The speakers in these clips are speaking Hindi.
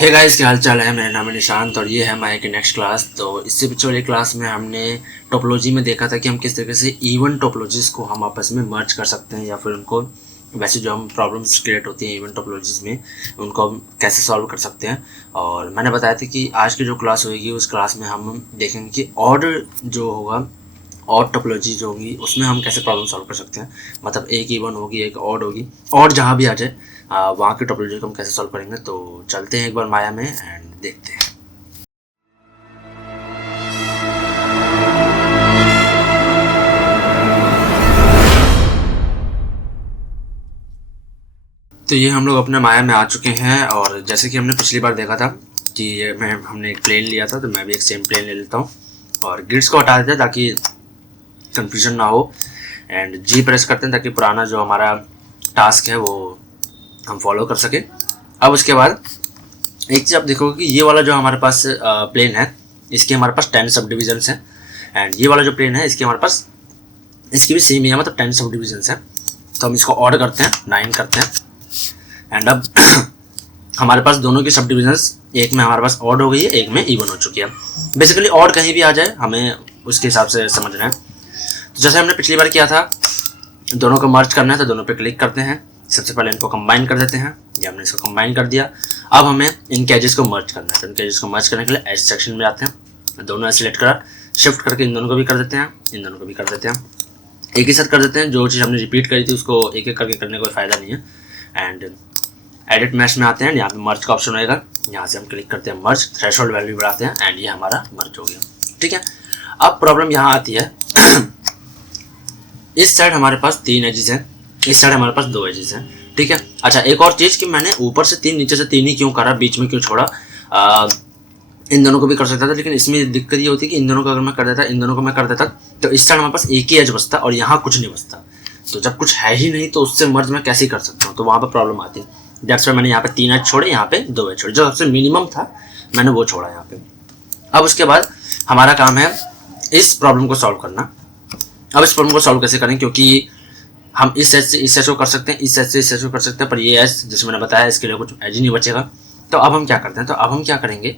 हे गाइस, क्या हाल चाल है। मेरा नाम है निशांत और ये है हमारे की नेक्स्ट क्लास। तो इससे पिछले वाली क्लास में हमने टोपोलॉजी में देखा था कि हम किस तरीके से इवन टोपोलॉजीज को हम आपस में मर्ज कर सकते हैं या फिर उनको वैसे जो हम प्रॉब्लम्स क्रिएट होती हैं इवन टोपोलॉजीज में उनको हम कैसे सॉल्व कर सकते हैं। और मैंने बताया था कि आज की जो क्लास होगी उस क्लास में हम देखेंगे कि ऑर्डर जो होगा और टोपोलॉजी जो होगी उसमें हम कैसे प्रॉब्लम सॉल्व कर सकते हैं। मतलब एक इवन होगी, एक ऑड होगी, और जहाँ भी आ जाए वहाँ की टोपोलॉजी को हम कैसे सॉल्व करेंगे। तो चलते हैं एक बार माया में एंड देखते हैं। तो ये हम लोग अपने माया में आ चुके हैं और जैसे कि हमने पिछली बार देखा था कि हमने एक प्लेन लिया था, तो मैं भी एक सेम प्लेन ले लेता हूँ और ग्रिड्स को हटा देते हैं ताकि कंफ्यूजन ना हो। एंड जी प्रेस करते हैं ताकि पुराना जो हमारा टास्क है वो हम फॉलो कर सकें। अब उसके बाद एक चीज़ आप देखोगे कि ये वाला जो हमारे पास प्लेन है इसके हमारे पास 10 सब डिविजन्स हैं। एंड ये वाला जो प्लेन है इसके हमारे पास इसकी भी सेम ही है, मतलब 10 सब डिविजन्स हैं। तो हम इसको ऑड करते हैं, 9 करते हैं। एंड अब हमारे पास दोनों की सब डिविजन्स, एक में हमारे पास ऑड हो गई है, एक में इवन हो चुकी है। बेसिकली ऑड कहीं भी आ जाए हमें उसके हिसाब से समझना है। तो जैसे हमने पिछली बार किया था, दोनों को मर्ज करना है तो दोनों पे क्लिक करते हैं। सबसे पहले इनको कंबाइन कर देते हैं, ये हमने इसको कंबाइन कर दिया। अब हमें इन एजेस को मर्ज करना है, तो इन एजेस को मर्ज करने के लिए एज सेक्शन में आते हैं, दोनों सिलेक्ट कर शिफ्ट करके इन दोनों को भी कर देते हैं, इन दोनों को भी कर देते हैं, एक ही साथ कर देते हैं। जो चीज़ हमने रिपीट करी थी उसको एक एक करके करने का कोई फ़ायदा नहीं है। एंड एडिट मैश में आते हैं, यहाँ पे मर्ज का ऑप्शन रहेगा, यहाँ से हम क्लिक करते हैं मर्ज, थ्रेशोल्ड वैल्यू बढ़ाते हैं एंड ये हमारा मर्ज हो गया। ठीक है, अब प्रॉब्लम यहाँ आती है इस साइड हमारे पास 3 एजेस हैं, इस साइड हमारे पास 2 एजेस हैं। ठीक है, अच्छा एक और चीज़ कि मैंने ऊपर से 3 नीचे से 3 ही क्यों करा, बीच में क्यों छोड़ा। इन दोनों को भी कर सकता था, लेकिन इसमें दिक्कत ये होती है कि इन दोनों को अगर मैं कर देता, इन दोनों को मैं कर देता तो इस साइड हमारे पास एक ही एज बचता और यहाँ कुछ नहीं बचता। तो जब कुछ है ही नहीं तो उससे मर्ज मैं कैसे कर सकता हूँ, तो वहाँ पर प्रॉब्लम आती है। दैट्स वाई मैंने यहाँ पे 3 एज छोड़े, यहाँ पे 2 एज छोड़े, जो सबसे मिनिमम था मैंने वो छोड़ा यहाँ पे। अब उसके बाद हमारा काम है इस प्रॉब्लम को सॉल्व करना। अब इस प्रॉब्लम को सॉल्व कैसे करें, क्योंकि हम इस एज से इस एज को कर सकते हैं, इस एज से इस एज को कर सकते हैं, पर ये एज जैसे मैंने बताया इसके लिए कुछ एज ही नहीं बचेगा। तो अब हम क्या करते हैं, तो अब हम क्या करेंगे,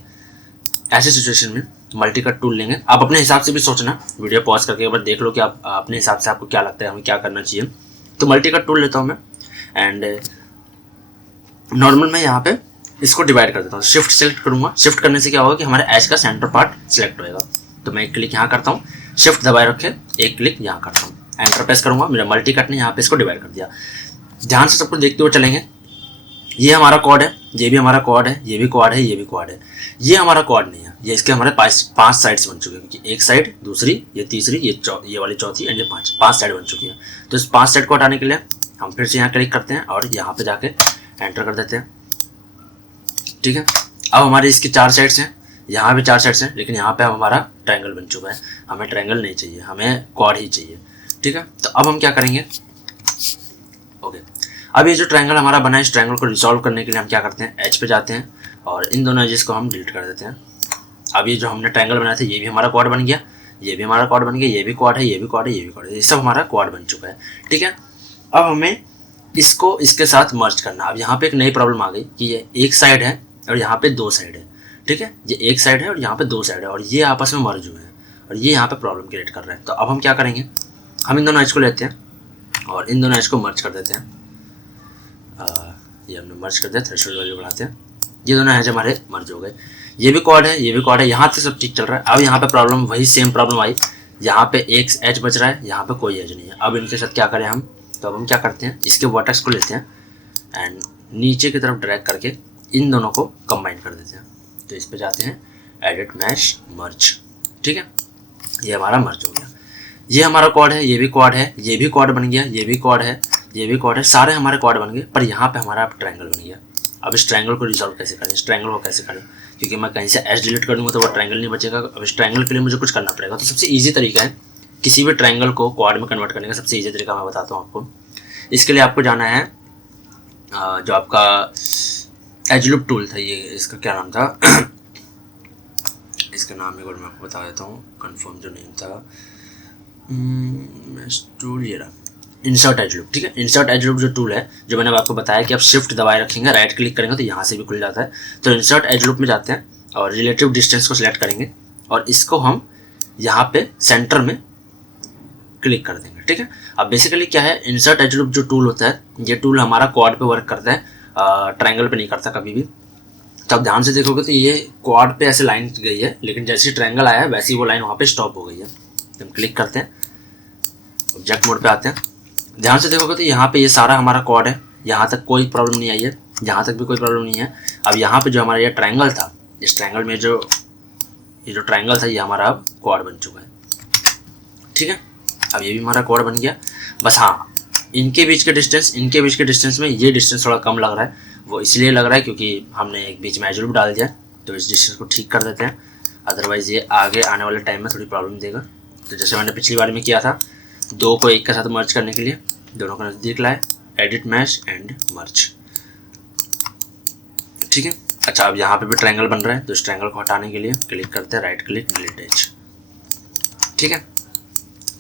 ऐसे सिचुएशन में मल्टी कट टूल लेंगे। आप अपने हिसाब से भी सोचना, वीडियो पॉज करके एक बार देख लो कि आप अपने हिसाब से आपको क्या लगता है हमें क्या करना चाहिए। तो मल्टी कट टूल लेता हूँ मैं एंड नॉर्मल मैं यहाँ पे इसको डिवाइड कर देता हूँ, शिफ्ट सेलेक्ट करूँगा। शिफ्ट करने से क्या होगा कि हमारे एज का सेंटर पार्ट सिलेक्ट होएगा। तो मैं एक क्लिक यहाँ करता हूँ, शिफ्ट दबाए रखे, एक क्लिक यहाँ करता हूँ, एंटर प्रेस करूँगा, मेरा मल्टी कट ने यहाँ पे इसको डिवाइड कर दिया। ध्यान से सब कुछ देखते हुए चलेंगे। ये हमारा क्वाड है, ये भी हमारा क्वाड है, ये भी क्वाड है, ये भी क्वाड है। ये हमारा क्वाड नहीं है, ये इसके हमारे 5 साइड्स बन चुके हैं, क्योंकि एक साइड, दूसरी, ये तीसरी, ये वाली चौथी एंड ये 5 साइड बन चुकी है। तो इस 5 साइड को हटाने के लिए हम फिर से यहाँ क्लिक करते हैं और यहाँ पे जाके एंटर कर देते हैं। ठीक है, अब हमारे इसकी 4 साइड्स हैं, यहाँ भी 4 साइड्स हैं, लेकिन यहाँ पे हमारा ट्रायंगल बन चुका है। हमें ट्रायंगल नहीं चाहिए, हमें क्वाड ही चाहिए। ठीक है, तो अब हम क्या करेंगे, ओके, अब ये जो ट्रायंगल हमारा बना है इस ट्रायंगल को रिसॉल्व करने के लिए हम क्या करते हैं, एज पे जाते हैं और इन दोनों एजेस को हम डिलीट कर देते हैं। अब ये जो हमने ट्रायंगल बनाया था ये भी हमारा क्वाड बन गया, ये भी हमारा क्वाड बन गया, ये भी क्वाड है, ये भी क्वाड है, ये भी क्वाड है, ये सब हमारा क्वाड बन चुका है। ठीक है, अब हमें इसको इसके साथ मर्ज करना। अब यहाँ पे एक नई प्रॉब्लम आ गई कि ये एक साइड है और यहाँ पे 2 साइड है। ठीक है, ये एक साइड है और यहाँ पे 2 साइड है और ये आपस में मर्ज हुए हैं और ये यहाँ पे प्रॉब्लम क्रिएट कर रहे हैं। तो अब हम क्या करेंगे, हम इन दोनों एज को लेते हैं और इन दोनों एज को मर्ज कर देते हैं। ये हमने मर्ज कर दिया, थ्रेशोल्ड वैल्यू बढ़ाते हैं, ये दोनों एज हमारे मर्ज हो गए। ये भी क्वाड है, ये भी क्वाड है, यहाँ तक सब ठीक चल रहा है। अब यहाँ पे प्रॉब्लम वही सेम प्रॉब्लम आई, यहाँ पे एक एज बच रहा है, यहाँ पे कोई एज नहीं है। अब इनके साथ क्या करें हम, तो अब हम क्या करते हैं, इसके वर्टेक्स को लेते हैं एंड नीचे की तरफ ड्रैग करके इन दोनों को कंबाइन कर देते हैं। तो इस पे जाते हैं, एडिट मैश मर्ज। ठीक है, ये हमारा मर्ज हो गया। ये हमारा क्वाड है, ये भी क्वाड है, ये भी क्वाड बन गया, ये भी क्वाड है, ये भी क्वाड है, सारे हमारे क्वाड बन गए। पर यहाँ पे हमारा ट्रायंगल बन गया। अब इस ट्रायंगल को रिजॉल्व कैसे करें, इस ट्रायंगल को कैसे करें, क्योंकि मैं कहीं से एज डिलीट कर दूँगा तो वो ट्रायंगल नहीं बचेगा। अब इस ट्रायंगल के लिए मुझे कुछ करना पड़ेगा। तो सबसे ईजी तरीका है किसी भी ट्रायंगल को क्वाड में कन्वर्ट करने का, सबसे ईजी तरीका मैं बताता हूँ आपको। इसके लिए आपको जाना है जो आपका एज लूप टूल था, ये इसका क्या नाम था इसका नाम एक बार मैं आपको बता देता हूँ, कन्फर्म जो नेम था, टूल ये रहा। Insert as loop. ठीक है, इंसर्ट एज लूप जो टूल है, जो मैंने आपको बताया कि आप शिफ्ट दबाए रखेंगे, राइट क्लिक करेंगे तो यहाँ से भी खुल जाता है। तो इंसर्ट एज लूप में जाते हैं और रिलेटिव डिस्टेंस को सिलेक्ट करेंगे और इसको हम यहाँ पे सेंटर में क्लिक कर देंगे। ठीक है, अब बेसिकली क्या है, इंसर्ट एज लूप जो टूल होता है, ये टूल हमारा क्वाड पे वर्क करता है, ट्रायंगल पे नहीं करता कभी भी। तो आप ध्यान से देखोगे तो ये क्वाड पे ऐसे लाइन गई है, लेकिन जैसे ही ट्रायंगल आया है वैसे ही वो लाइन वहाँ पे स्टॉप हो गई है। हम क्लिक करते हैं, ऑब्जेक्ट मोड पे आते हैं, ध्यान से देखोगे तो यहाँ पे ये सारा हमारा क्वाड है, यहाँ तक कोई प्रॉब्लम नहीं आई है, यहाँ तक भी कोई प्रॉब्लम नहीं है। अब यहाँ पे जो हमारा ये ट्रायंगल था, इस ट्रायंगल में जो ये जो ट्रायंगल था, ये हमारा अब क्वाड बन चुका है। ठीक है, अब ये भी हमारा क्वाड बन गया। बस हाँ, इनके बीच के डिस्टेंस में ये डिस्टेंस थोड़ा कम लग रहा है। वो इसलिए लग रहा है क्योंकि हमने एक बीच में एज लूप डाल दिया, तो इस डिस्टेंस को ठीक कर देते हैं, अदरवाइज़ ये आगे आने वाले टाइम में थोड़ी प्रॉब्लम देगा। तो जैसे मैंने पिछली बार में किया था, दो को एक के साथ मर्ज करने के लिए दोनों को नज़दीक लाए, एडिट मैश एंड मर्ज। ठीक है, अच्छा अब यहाँ पे भी ट्रायंगल बन रहा है, तो इस ट्रायंगल को हटाने के लिए क्लिक करते हैं, राइट क्लिक, डिलीट एज। ठीक है,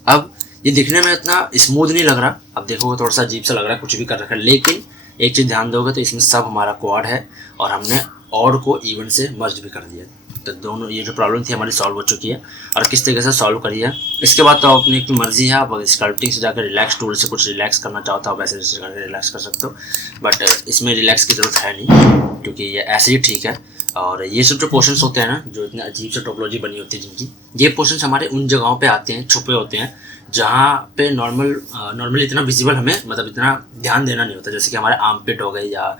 अब ये दिखने में इतना स्मूथ नहीं लग रहा, अब देखोगे थोड़ा सा अजीब सा लग रहा है, कुछ भी कर रखा है, लेकिन एक चीज़ ध्यान दोगे तो इसमें सब हमारा क्वाड है और हमने ऑड को इवन से मर्ज भी कर दिया। तो दोनों ये जो प्रॉब्लम थी हमारी सॉल्व हो चुकी है। और किस तरीके से सॉल्व करी है इसके बाद तो अपनी अपनी मर्जी है, आप स्कल्पटिंग से जाकर रिलैक्स टूल से कुछ रिलैक्स करना चाहता हो वैसे करके रिलैक्स कर सकते हो, बट इसमें रिलैक्स की ज़रूरत है नहीं क्योंकि ये ऐसे ही ठीक है। और ये सब जो पोर्शंस होते हैं ना, जो इतने अजीब से टोपोलॉजी बनी होती है जिनकी, ये पोर्शंस हमारे उन जगहों पे आते हैं, छुपे होते हैं जहाँ पे नॉर्मली इतना विजिबल हमें मतलब इतना ध्यान देना नहीं होता, जैसे कि हमारे आर्म पिट हो गए या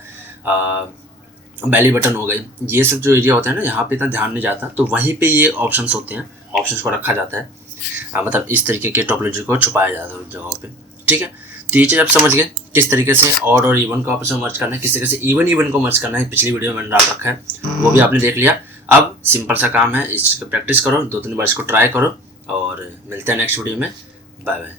बेली बटन हो गए, ये सब जो एरिया होता है ना, यहाँ पे इतना ध्यान नहीं जाता, तो वहीं पे ये ऑप्शंस होते हैं, ऑप्शंस को रखा जाता है, मतलब इस तरीके के टोपोलॉजी को छुपाया जाता है उन जगहों पे। ठीक है, तो ये चीज़ आप समझ गए किस तरीके से ऑड और इवन को आपस में मर्ज करना है, किस तरीके से इवन को मर्ज करना है, पिछली वीडियो में मैंने डाल रखा है, वो भी आपने देख लिया। अब सिंपल सा काम है, इसकी प्रैक्टिस करो, 2-3 बार इसको ट्राई करो और मिलते हैं नेक्स्ट वीडियो में। Bye bye.